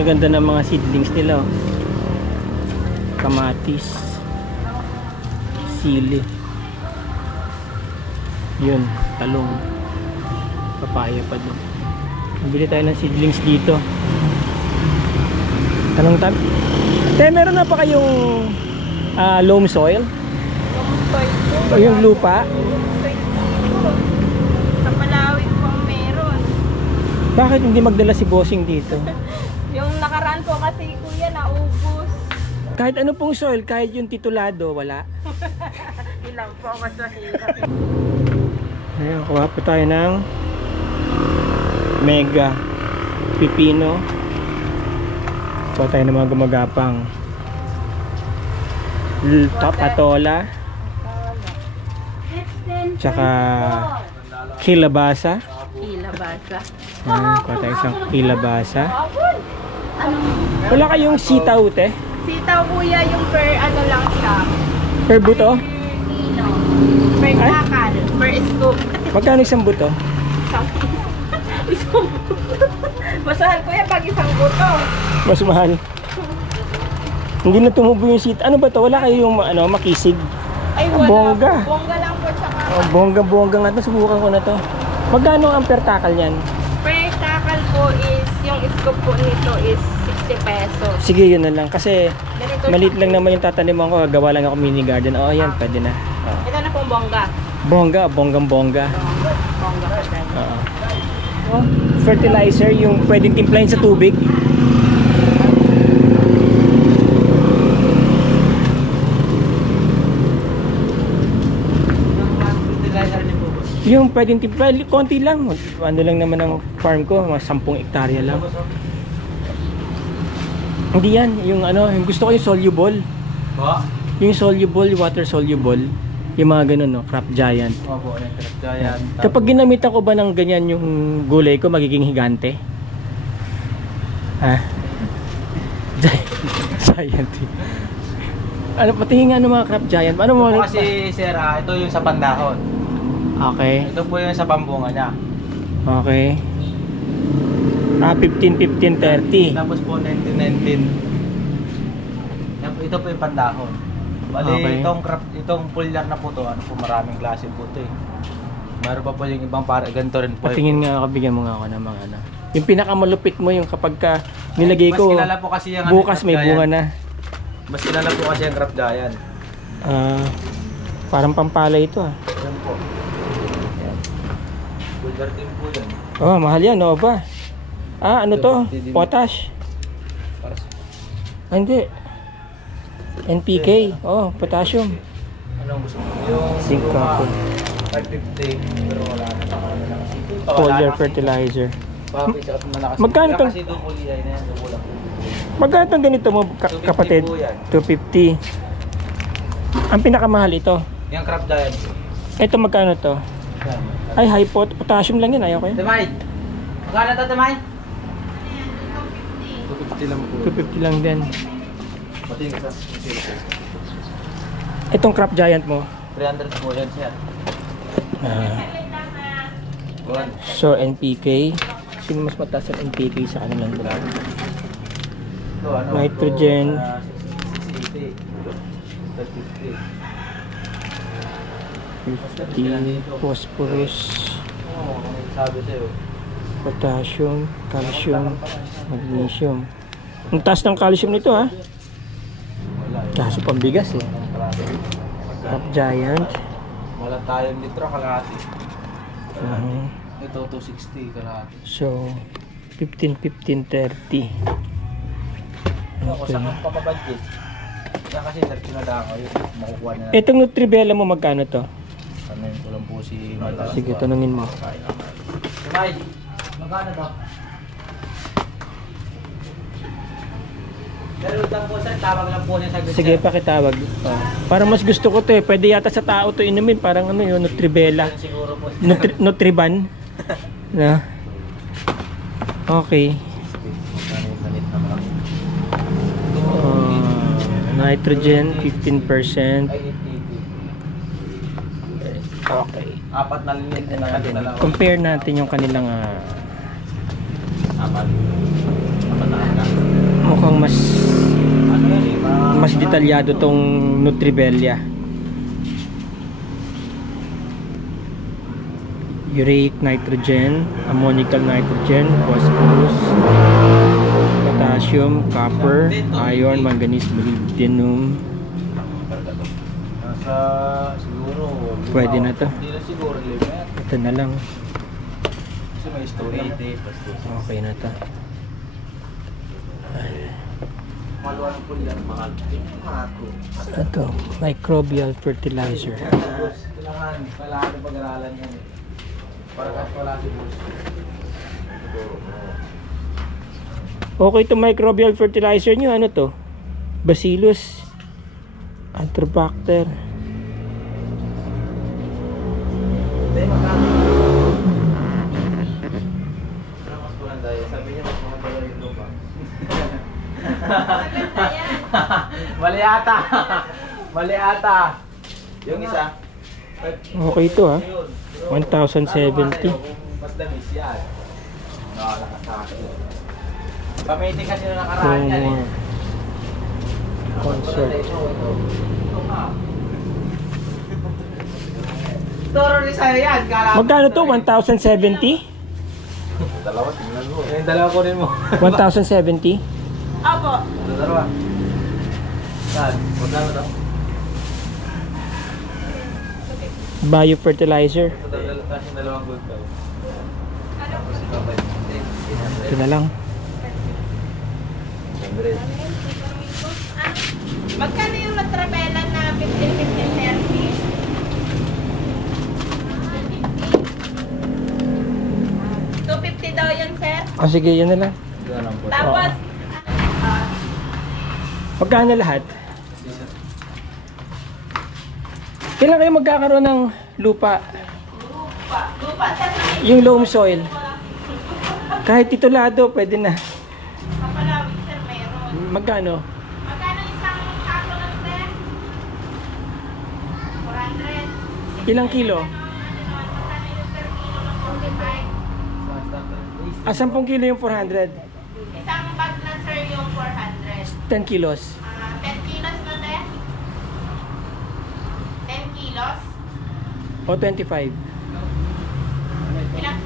Maganda ng mga seedlings nila, oh. Kamatis, sili, yun, talong, papaya pa doon. Bili tayo ng seedlings dito. Anong tam? Meron na pa kayong loam soil? Loam soil po. O yung lupa? Sa Palawi po ang meron. Bakit hindi magdala si Bossing dito? Yung nakaraan po kasi kuya naubos. Kahit ano pong soil, kahit yung titulado, wala. Ilang po mas mahirap. Ayun, kuha po tayo ng mega pipino. Kuha tayo ng mga gumagapang top atola, tsaka kilabasa. Kilabasa. Kuha tayo isang kilabasa. Wala kayong sitaw, te? Sitaw kuya yung per ano lang siya. Per buto? Per kakal. Per scoop. Magkano isang buto? Isang Masahan kuya pag isang buto. Mas mahal. Hindi na tumubo yung sitaw. Ano ba to? Wala kayong makisig? Ay wala. Bongga. Bongga lang po tsaka. Oh, bongga nga to. Subukan ko na to. Magkano ang per takal niyan? Per kakal po is, yung scoop po nito is 60 pesos. Sige, yun na lang. Kasi Ganito maliit siya. lang naman yung tataniman ko. Gawa lang ako mini garden. Oh, yan. Pwede na. Oh. Ito na pong bongga. Bongga. Bonggang-bongga. Bongga pa tayo. Oo. Oh, fertilizer. Yung pwedeng timplahin sa tubig. Yung pwedeng timplahin. Konti lang. Ano lang naman ang farm ko. Mga 10 hektarya lang. Hindi yan. Yung yung gusto ko yung soluble. Yung soluble, water soluble. Yung mga ganun, no? Crop Giant. Opo, yung Crop Giant. Kapag ginamitan ko ba ng ganyan yung gulay ko, magiging higante? Ha? Giant. Ano, patingin nga ng mga Crop Giant. Ano mo? Ito kasi, sir, ito yung sa pandahon. Okay. Ito po yung sa pambunga niya. Okay. 15, 15, 30. Tapos po 1919. Ito po yung pandahon. Bali, Okay. itong pulyar na po to, maraming klase po to eh. Meron pa po yung ibang para ganito rin po. Patingin nga ako, bigyan mo nga ako ng mga Yung pinakamalupit mo, yung kapag ka nilagay ko, Mas kilala po kasi yung bukas may Crop bunga Giant. na. Mas kilala po kasi yung Crop Giant. Parang pampalay ito ah. Yan po. Yan. Pulyar din po yan. Oh, mahal yan, Nova. Ano to? Potash. Para sa... Hindi. NPK. Oh, potassium. Anong gusto mo? Yung Zinc luma, copper. 550, pero wala na ano lang. Foliar fertilizer. Malakas. Magkano tong- Kasi doon kulay na yan, doon lang. Magkano itong ganito mo, 250 kapatid? po yan. 250. Ang pinakamahal ito. Yung Crop Giant. Ito magkano to? Yan. Ay, high potassium lang yan. Ayaw ko yan. Tamay! Magkano to, Tamay? 250 lang po. 250 lang din. Pati yung isa. Itong Crop Giant mo. 300 po yan siya. Buwan. So, NPK. Sino mas mataas ang NPK sa kanilang dalawa? Ito, ano? Nitrogen. Ito, 680. 50. Phosphorus. Oo, sabi sa'yo. Potassium. Calcium. Magnesium. Ang taas ng calcium nito ha. Wala. Kaso pambigas eh. Crop Giant. Wala tayong litro kalahati. Mhm. Ito 260 kalahati. So, 15, 15, 30. Ako Okay. sa papabudget. Yan kasi sir, kinadako yun. Makukuha na. Itong Nutribella mo magkano to? Ano yun ko lang po si Madam. Sige, tanungin mo. May, magkano to? Pero lang po sir, tawag lang po niya sa group. Sige, pakitawag. Para mas gusto ko to eh. Pwede yata sa tao to inumin. Parang ano yun, Nutribella. Siguro po. Nutriban. Na. Okay. Magkano yung galit na malaki? Nitrogen, 15%. Ay, 80. Okay. Apat na linyit na natin na lang. Compare natin yung kanilang Apat. Apat na lang. Mukhang mas Ano yan eh, mas detalyado tong Nutribella. Ureic nitrogen, ammonical nitrogen, phosphorus, potassium, copper, iron, manganese, molybdenum. nasa siguro Pwede na to. Hindi na siguro limit. Ito na lang. Kasi may story. Okay na to. Maluwan po yan, mahal. Ito, microbial fertilizer. Kailangan ng pag-aralan yan eh. Para kahit wala si boss. Okay, to microbial fertilizer nyo, ano to? Bacillus, Antrobacter. Hindi, magkano? Mas maganda yan. Sabi niya, mas maganda daw yung lupa. Maganda yan. Mali ata. Mali ata. Yung isa. Okay to ha. 1,070. Mas damis yan. Nakalakas sa akin. Pamitin kasi nung nakaraan yan eh. Concert. Toro ni sa'yo yan. Magkano to? 1,070? Dalawa, tingnan mo. Yung dalawa kunin mo. 1,070? Opo. Dalawa. Saan? Magkano daw? Biofertilizer. Tapos yung dalawang gold daw. Ito na lang. Magkano yung Nutribella na 15-15-30? 250 daw yun, sir. O sige, yun na lang. Tapos, Magkano lahat? Kailan kayo magkakaroon ng lupa? lupa, sir. Yung loam soil. Kahit titulado, pwede na. Kapalawig, sir, meron. Magkano? Magkano isang sako ng sir? 400. Ilang kilo? Magkano yung per kilo ng 45? 10 kilo yung 400. Isang bag na, sir, yung 400. 10 kilos. 10 kilos na, sir? 10 kilos? O 25. Ilang?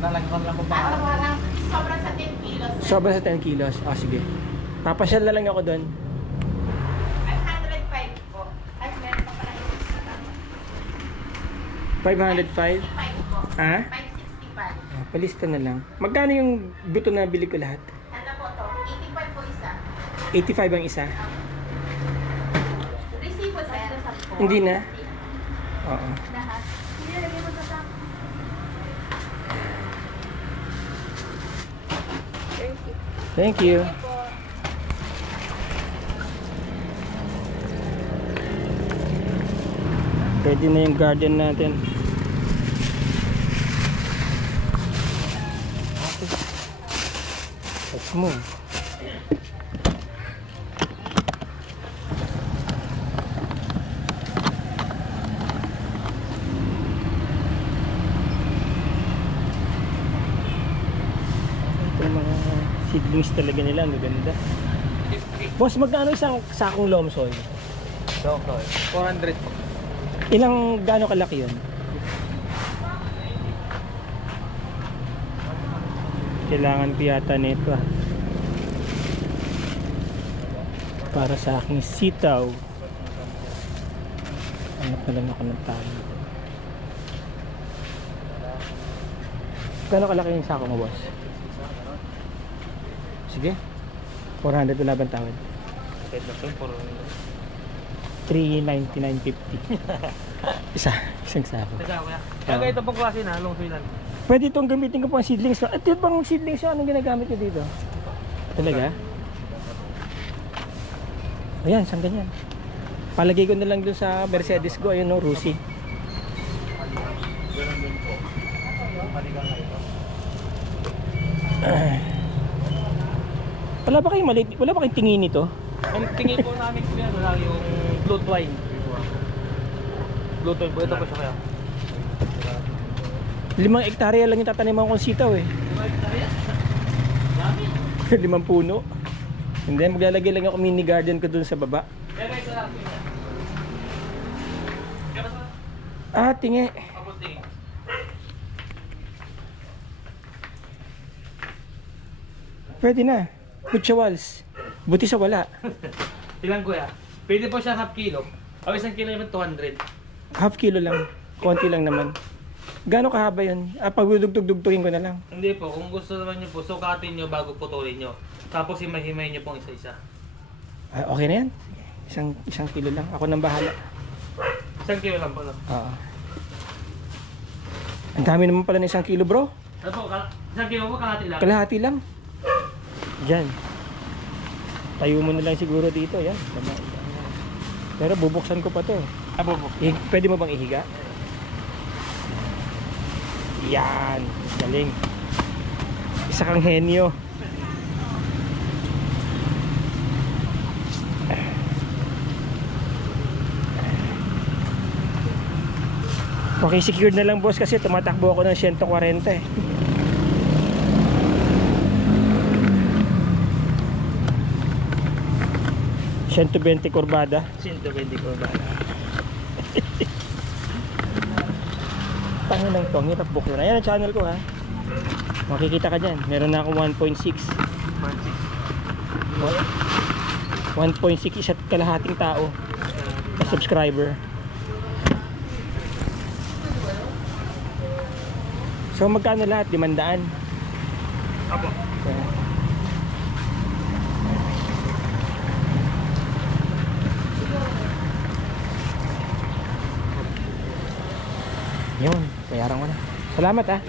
Nalagpan lang ko pa. Sobra sa 10 kilos, sir. Sobra sa 10 kilos. O sige. Papasyal na lang ako doon. 505 po. Ay, meron pa pala yung isa lang. 505. 5 po. Ha? 565. Ah, palista na lang. Magkano yung buto na bili ko lahat? Ano po to? 85 po isa. 85 ang isa. Resibo, sir. Hindi na? Oo. Lahat. Hindi, lagyan mo sa top. Thank you. Pwede na yung garden natin. Let's move. Ito yung mga seedlings talaga nila, ang ganda. Boss, magkano isang sakong loam soil? So, 400 po. Ilang gaano kalaki yun? Kailangan ko yata nito ah. Para sa aking sitaw. Anak na lang ako ng tayo. Gaano kalaki yung sako mo, boss? Sige. 400 wala bang tawad? Kahit na po, 399.50. Isang sako. Kaya ito pong klase na, long soilan. Pwede itong gamitin ko pang seedlings. At ito bang seedlings yun? Anong ginagamit nyo dito? Talaga? Ayan, saan ganyan? Palagay ko na lang dun sa Mercedes ko. Ayun no, Rusi. Wala ba kayong maliit? Wala ba kayong tingin nito? Ang tingin po namin po yan, yung blue twine. Blue twine po, ito po siya kaya. 5 hektarya lang yung tataniman kong sitaw eh. 5 puno. Hindi, maglalagay lang ako mini garden ko dun sa baba. Kaya guys, wala ko yun. Kaya ba? Ah, tingi. Papunting. Pwede na. Butcha walls. Buti sa wala. Tingnan ko ya. Pwede po siya half kilo. O isang kilo naman 200. Half kilo lang. Konti lang naman. Gaano kahaba yun? Ah, pagdudugtog-dugtugin ko na lang. Hindi po, kung gusto naman nyo po, sukatin nyo bago putulin nyo. Tapos himay-himay nyo pong isa-isa. Ah, okay na yan. Isang kilo lang. Ako nang bahala. Isang kilo lang po, no? Oo. Ang dami naman pala ng 1 kilo, bro. Ano po, isang kilo po, kalahati lang. Kalahati lang. Diyan. Tayo mo na lang siguro dito. Yan. Pero bubuksan ko pa to. Abo po. Pwede mo bang ihiga? Yan. Galing. Isa kang henyo. Okay, secured na lang boss kasi tumatakbo ako ng 140 eh. $120 kurbada. 120 po ba? Tangin lang to, ang hirap buksan. Ayan ang channel ko ha. Makikita ka dyan. Meron na akong 1.6. 1.6 isa't kalahating tao. Subscriber. So magkano lahat? 500? Apo. Yun, bayaran ko na. Salamat ah.